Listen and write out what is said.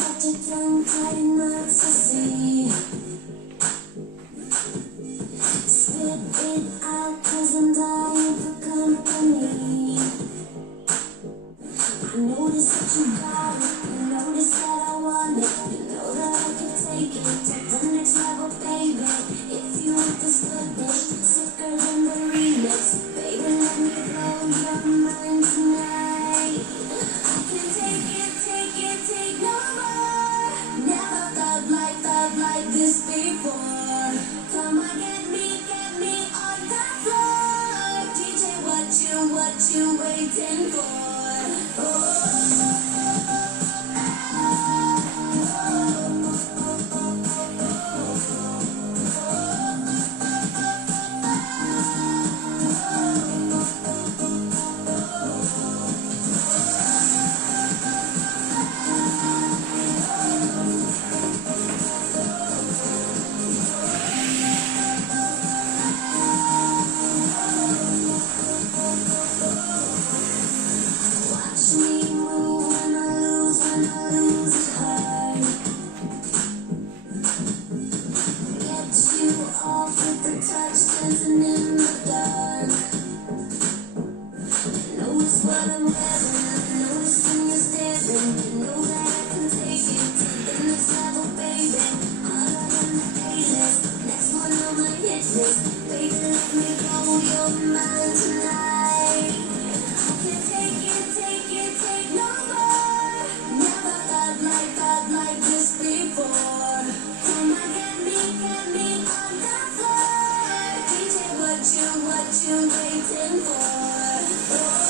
got your tongue tied in knots, I see. Spit it out, 'cause I'm dying for company. I notice that you got it, you notice that I want it. You know that I can take it to the next level, baby. If you want this good dish, sicker than the remix. Baby, let me blow your mind tonight. I can take no more. Never felt like this before. Come on, get me on the floor. DJ, what you waiting for? Watch me move when I lose it hard. Get you off with the touch, dancing in the dark. Notice what I'm wearing, noticing you're staring. You know that I can take it to the next level, baby. Harder than the A-list, next one on my hit list. Baby, let me blow your mind tonight. I can take no more. Never felt like this before. Come on, get me on the floor. DJ, what you waiting for?